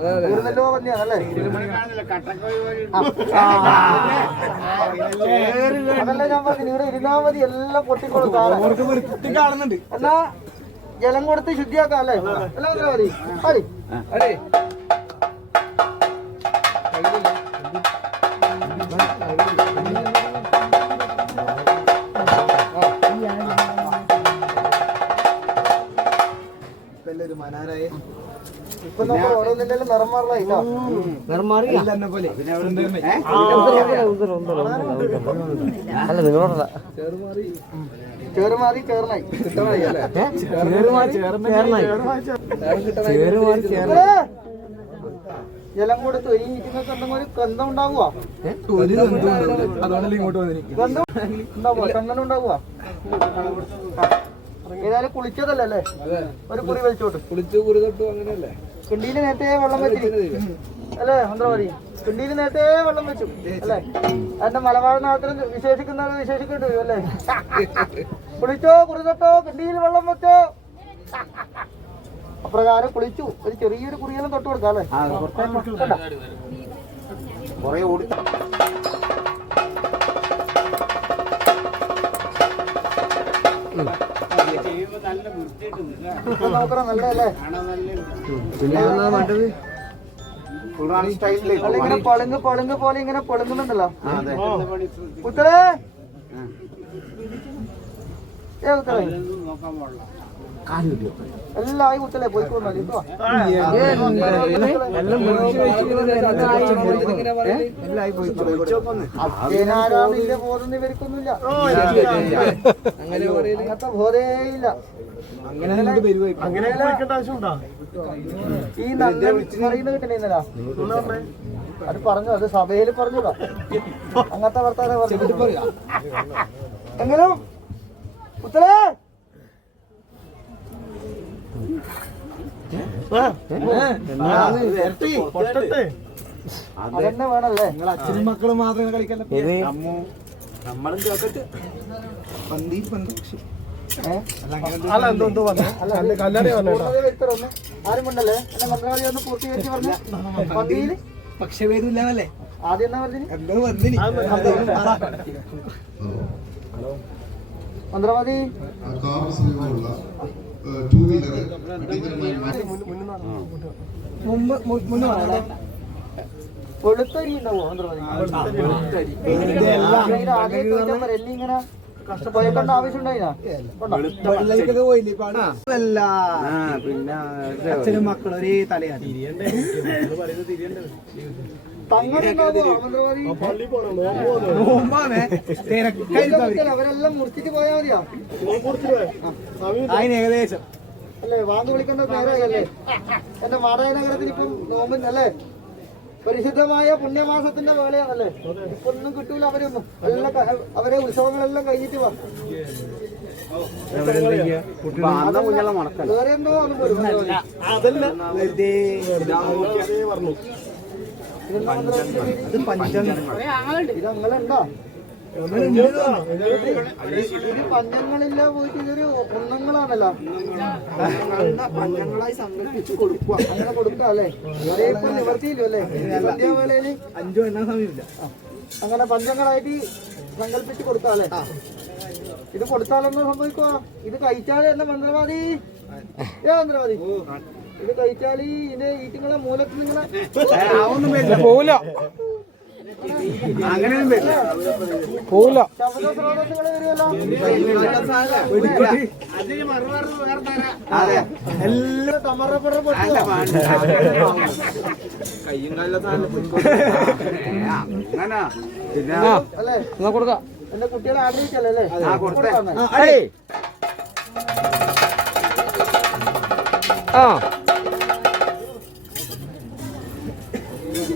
ഊരുന്നല്ലോ പന്നിയാണല്ലേ? അതല്ലേ ഞാൻ പറഞ്ഞു, ഇവിടെ ഇരുന്നാ മതി, എല്ലാം പൊട്ടിക്കൊടുക്കാം. എന്നാ ജലം കൊടുത്ത് ശുദ്ധിയാക്കാം അല്ലേ? എല്ലാം മതി മതി. ഇപ്പൊ നമ്മൾ ഓരോന്നിന്റെ നിറം മാറലായിട്ടോ? നിറം മാറി അല്ല നിങ്ങളോടല്ല, ചേറുമാറി ചേർന്നായി കിട്ടണായി അല്ലേ? ജലം കൊടുത്ത് ഒരു നിങ്ങൾക്ക് എന്തെങ്കിലും ഒരു ഗന്ധം ഉണ്ടാകുവാ? ഗന്ധം ഉണ്ടാവുക, ചന്ദനം ഉണ്ടാകുക. ഏതായാലും കുളിച്ചതല്ലേ? ഒരു കുറി വലിച്ചോട്ട് കിണ്ടിയില് നേരത്തെ വെള്ളം വെച്ചു അല്ലേ മന്ത്രവാദി? കിണ്ടിയില് നേരത്തെ വെള്ളം വെച്ചു അല്ലേ? അതിന്റെ മലബാറിനകത്ത് വിശേഷിക്കുന്നത് വിശേഷിക്കേണ്ടി വരും അല്ലേ? കുളിച്ചോ, കുറി തൊട്ടോ, കിണ്ടിയിൽ വെള്ളം വെച്ചോ, അപ്രകാരം കുളിച്ചു. ഒരു ചെറിയൊരു കുറിയെല്ലാം തൊട്ട് കൊടുക്കാം അല്ലേ? കൊറേ ഓടി നോക്കണം, നല്ലതല്ലേ? ഇങ്ങനെ പളുങ്ക് പളുങ്ക് പോലെ ഇങ്ങനെ പൊളുങ്ങുന്നുണ്ടല്ലോ ഉത്തരേ. ഉത്തരേ എല്ലാം ആയി ഉത്തരേ പോയിക്കോളൂ. അച്ഛനാരാന്നിന്റെ ബോധം ഇവർക്കൊന്നുമില്ല, അങ്ങനത്തെ ബോധേ ഇല്ല. ഈ നല്ല പറയുന്നത് കിട്ടണില്ല, അത് പറഞ്ഞു, അത് സഭയിൽ പറഞ്ഞതാ. അങ്ങനത്തെ വർത്താനം പറഞ്ഞു. എങ്കിലും ഉത്തരേ അതന്നെ വേണല്ലേ? അച്ഛനും മക്കളും മാത്രമേ കളിക്കല്ല, നമ്മളും കേക്കട്ട് ആരും ഉണ്ടല്ലേ? എന്നെ മന്ത്രവാദി ഒന്ന് പൂർത്തീകരിച്ച് പറഞ്ഞു. പന്തിയില് പക്ഷവേദില്ലാന്നല്ലേ ആദ്യം എന്നാ പറഞ്ഞു? മന്ത്രവാദി കൊളുത്തരി ഉണ്ടാവോ മന്ത്രവാദി? ആദ്യം എല്ലാം ഇങ്ങനെ കഷ്ടപ്പോയേണ്ട ആവശ്യം ഉണ്ടായിനാ? പിന്നെ അച്ഛനും മക്കളും ഒരേ തലയാണ്. അവരെല്ലാം മുറിച്ചിട്ട് പോയാ മതിയാ? അതിന് ഏകദേശം അല്ലേ? വാങ്ങി വിളിക്കേണ്ട നേരമല്ലേ? എന്റെ മാടായ നഗരത്തിൽ ഇപ്പം നോമ്പൻ അല്ലേ? പരിശുദ്ധമായ പുണ്യമാസത്തിന്റെ വേളയാണല്ലേ? ഇപ്പൊ ഒന്നും കിട്ടൂല അവരൊന്നും. എല്ലാം അവരെ ഉത്സവങ്ങളെല്ലാം കഴിഞ്ഞിട്ട് വാ. വേറെ എന്തോ ഇതങ്ങളുണ്ടോ? ഇത് പഞ്ചങ്ങളില്ല പോയിട്ട് ഇതൊരു ഒന്നങ്ങളാണല്ലോ. പഞ്ചങ്ങളായി സങ്കല്പിച്ച് കൊടുക്കുക, അങ്ങനെ കൊടുക്കുക അല്ലേ? ഇപ്പൊ നിവർത്തിയില്ലോ അല്ലേ? സന്ധ്യാവേളയില് 5 എണ്ണ സമയമില്ല, അങ്ങനെ പഞ്ചങ്ങളായിട്ട് സങ്കല്പിച്ച് കൊടുക്കാം അല്ലേ? ഇത് കൊടുത്താലെന്ന് സംഭവിക്കുക? ഇത് കഴിച്ചാൽ എന്നെ മന്ത്രവാദി മന്ത്രവാദി ഇത് കഴിച്ചാൽ ഇതിന്റെ ഈറ്റുങ്ങളെ മൂലത്തിൽ നിങ്ങളെ പോവില്ല, അങ്ങനെയൊന്നും പോവില്ല. ശബ്ദ സ്രോതസ്സുകൾ വരുമല്ലോ. എല്ലാം തമറപ്പുറ അല്ലേ? കൊടുക്കാം. എന്റെ കുട്ടികളെ ആഗ്രഹിച്ചല്ലേ?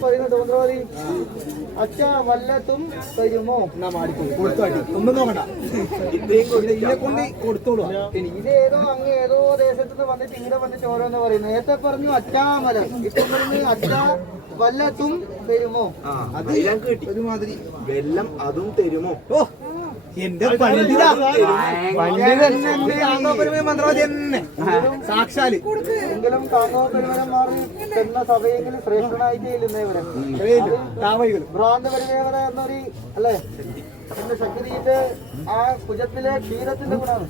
പറയുന്നുണ്ട് മന്ത്രവാദി, അച്ഛ വല്ലത്തും തരുമോ? ഒന്നും നോക്കണ്ട, ഇതിനെ കൊണ്ട് കൊടുത്തോളൂ. ഇതേതോ അങ്ങ് ഏതോ ദേശത്തുനിന്ന് വന്നിട്ട് ഇവിടെ വന്നിട്ട് ഓരോന്ന് പറയുന്നു. നേരത്തെ പറഞ്ഞു അച്ചാമലം, ഇപ്പം പറഞ്ഞു അച്ഛ വല്ലത്തും തരുമോ? അത് ഒരുമാതിരി വെല്ലം അതും തരുമോ? എന്റെ മന്ത്രവാദി തന്നെ സാക്ഷാല്. എങ്കിലും കാങ്ങോ പെരുമരം മാറി ചെന്ന സഭയെങ്കിലും ശ്രേഷ്ഠനായിട്ട് ഇല്ലേ ഇവിടെ ഭ്രാന്ത് പരിവേവന എന്നൊരു അല്ലേ എന്റെ ശക്തിയുടെ ആ കുജത്തിലെ ക്ഷീരത്തിന്റെ ഗുണമാണ്.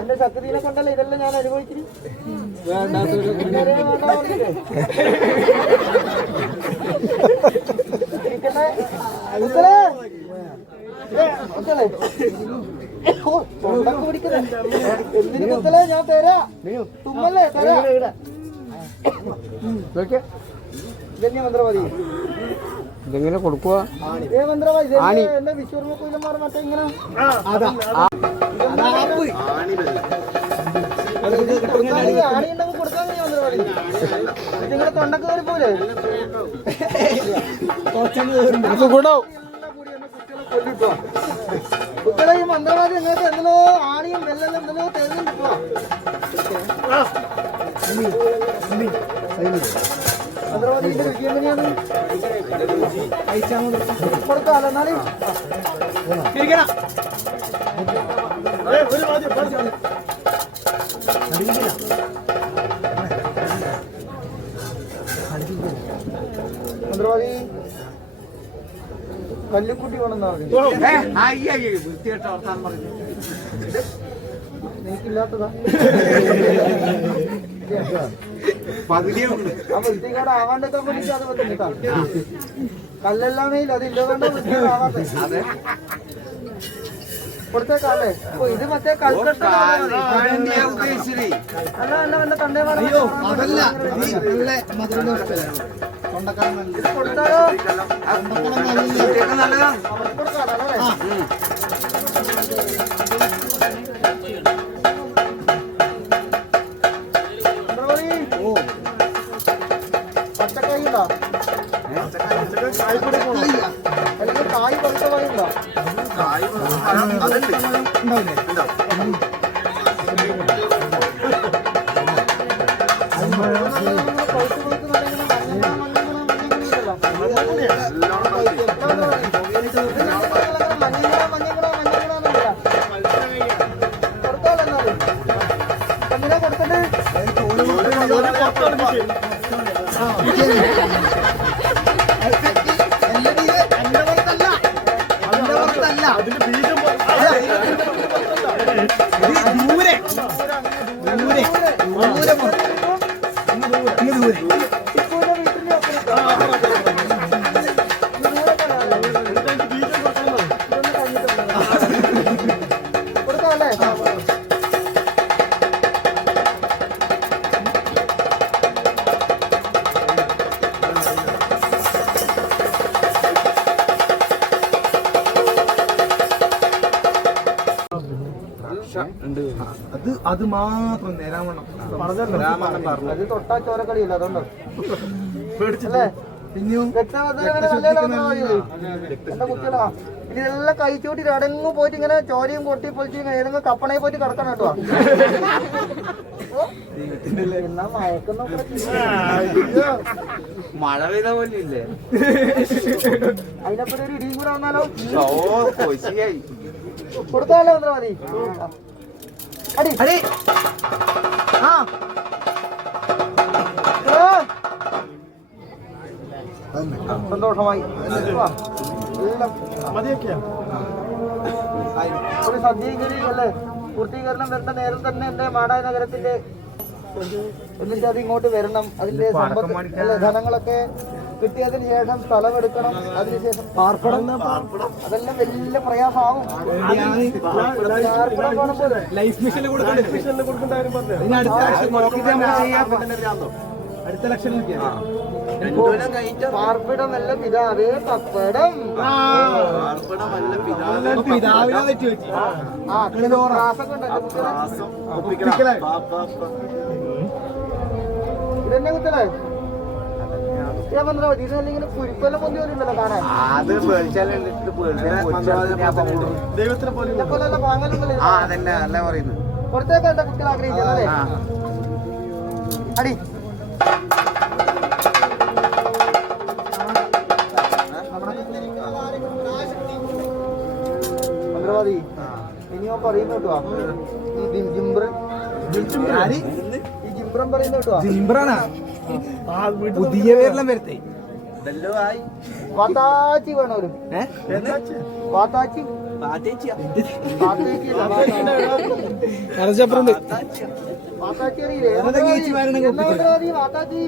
എന്റെ ശക്തിനെ കൊണ്ടല്ലേ ഇതെല്ലാം ഞാൻ അനുഭവിച്ചിരി. എന്തിനു കുത്തലേ ഞാൻ തരാ തുമ്മല്ലേ തരാ. ഇതന്നെ മന്ത്രവാദി ഇതെങ്ങനെ കൊടുക്കുക? മന്ത്രവാദി എന്റെ വിശ്വകർമ്മ കുയിലന്മാർ മറ്റേ ഇങ്ങനെ ആണിയുണ്ടെങ്കിൽ കൊടുക്കാൻ മന്ത്രവാദി. നിങ്ങളെ തൊണ്ടക്ക് കയറി പോലെ കുട്ടികളെ ഈ മന്ത്രവാദി നിങ്ങൾക്ക് എന്തെല്ലോ ആണിയും വെല്ലെല്ലാം എന്തെല്ലോ തേങ്ങും കിട്ടുക. മന്ത്രവാദിന്റെ രുചി എങ്ങനെയാണ് കൊടുക്കാമല്ലോ. എന്നാലും മന്ത്രവാദി കല്ലുക്കുട്ടി വേണമെന്നാ എനിക്കില്ലാത്തതാ. ആ വൃത്തികേട് ആവാണ്ടൊക്കെ വേണ്ടിട്ട് അത് പറ്റിട്ടാ. കല്ലെല്ലാം ഇല്ല അത് ഇല്ലതുകൊണ്ട് വൃത്തികേട് ആവാത്തെ കൊടുത്തേക്കാല്ലേ. അപ്പൊ ഇത് മറ്റേ കൽക്കട്ട അല്ല അല്ല എന്റെ തണ്ടേ കൊടുത്താലോ. പച്ചക്കായി ഉണ്ടോ? അല്ലെങ്കിൽ കായ് പഴുത്ത കായ് ഉണ്ടോ? അത് മാത്രം നേരാവണ്ണം അത് തൊട്ടാ ചോരക്കളിയില്ല അതുകൊണ്ട് പിന്നെയും എന്റെ കുട്ടികളാ ഇനി ഇതെല്ലാം കഴിച്ചോട്ടി അടങ്ങ് പോയിട്ട് ഇങ്ങനെ ചോരയും കൊട്ടി പൊളിച്ച് ഏതെങ്കിലും കപ്പണയെ പോയിട്ട് കിടക്കണം കേട്ടോ. എന്നാ മയക്കുന്ന മഴ പെയ്ത പോലെ ഇല്ലേ? അതിനെപ്പറ്റി ഒരു ഇടിയും കൂടെ വന്നാലോ? കൊടുക്കാലോ മതി. അടി അടി ആ സന്തോഷമായി. ഒരു സദ്യയും അല്ലേ പൂർത്തീകരണം വരേണ്ട നേരം തന്നെ എന്റെ മാടായ നഗരത്തിന്റെ എന്നിട്ട് അത് ഇങ്ങോട്ട് വരണം. അതിന്റെ സമ്പത്ത് അല്ലെ ധനങ്ങളൊക്കെ കിട്ടിയതിന് ശേഷം സ്ഥലമെടുക്കണം. അതിനുശേഷം പാർപ്പിടം അതെല്ലാം വലിയ പ്രയാസമാവും. ലൈഫ് മിഷനിൽ അടുത്ത ലക്ഷം പാർപ്പിടമല്ല പിതാവേ പപ്പടം. പിതാവിനെ തെറ്റി വെച്ചു. ഇതെന്നെ കുത്തലേ ഞാൻ മന്ത്രവാദി ഇതല്ലെങ്കിൽ കുരിപ്പെല്ലാം പൊന്തി വരുന്നുണ്ടല്ലോ കാണാൻ അത് ദൈവത്തിനെ പോലെ ഇതേപോലെയുള്ള പാങ്ങലൊന്നുമില്ല അതന്നെ അല്ല പറയുന്നത്. പുറത്തേക്ക് എന്റെ കുട്ടികൾ ആഗ്രഹിക്കുന്നത് അടി മന്ത്രവാദി ഇനിയോ പറയുന്നു കേട്ടോ ഈ ജിംബ്രൻ പറയുന്നു കേട്ടോ ജിംബ്രാണാ പുതിയ പേരെല്ലാം വരട്ടെ വാത്താച്ചി വേണോരും വാത്താച്ചി അരച്ചപ്പുറണ്ട് വാത്താച്ചി അറിയില്ലേ വാത്താച്ചി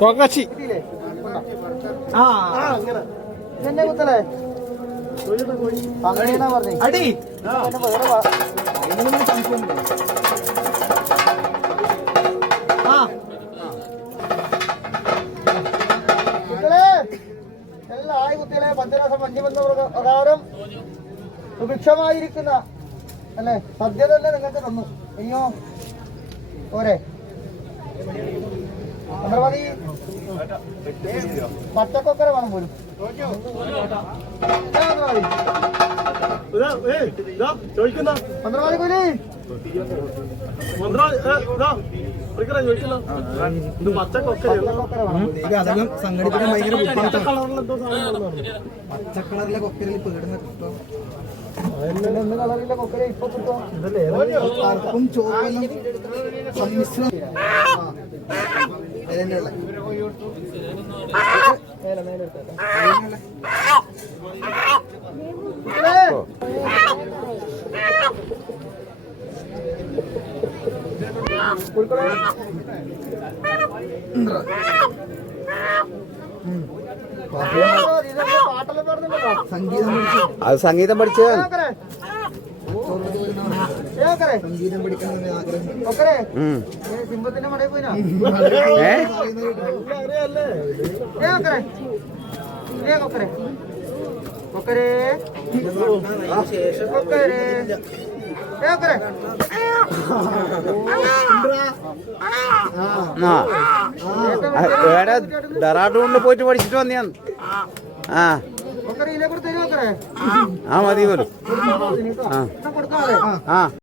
കോക്കാച്ചി എന്നെ കുത്തലേ അങ്ങനെയാ പറഞ്ഞേ അടി കുട്ടികളെ എല്ലാ ആയി കുട്ടികളെ പഞ്ചരാസം പഞ്ചബന്ധ പ്രകാരം സുഭിക്ഷമായിരിക്കുന്ന അല്ലെ സദ്യ തന്നെ നിങ്ങൾക്ക് തന്നു ഇനിയോ പോരെ മന്ത്രവാദി പച്ചക്കൊക്കര വേണം പോലും മന്ത്രവാദി കൂലി പച്ചക്കൊക്കര വേണം അതെല്ലാം സംഘടിപ്പിക്കാൻ ഭയങ്കര ബുദ്ധിമുട്ടാണ്. പച്ചക്കളറിലെ കൊക്കരയിൽ പേടുന്ന കിട്ടും. എന്ത് കളറിലെ കൊക്കര ഇപ്പൊ കിട്ടുമോ കറുപ്പും ചോപ്പെല്ലാം സമ്മിശ്രം പാട്ടെല്ലാം പാടുന്നുണ്ടല്ലോ സംഗീതം അത് സംഗീതം പഠിച്ചത് സംഗീതം പഠിക്കണം ആഗ്രഹം. കൊക്കരെ സിംഹത്തിന്റെ മടയിൽ പോയിനാ കൊക്കരെ കൊക്കരെ കൊക്കരെ വേറെ ഡെറാഡൂണിൽ പോയിട്ട് പഠിച്ചിട്ട് വന്നിയാന്ന്. ആ കൊക്കരെ ഇതിലെ കൂടെ തരുമോ കൊക്കരെ ആ മതി പോലും. കൊടുക്കാതെ ആ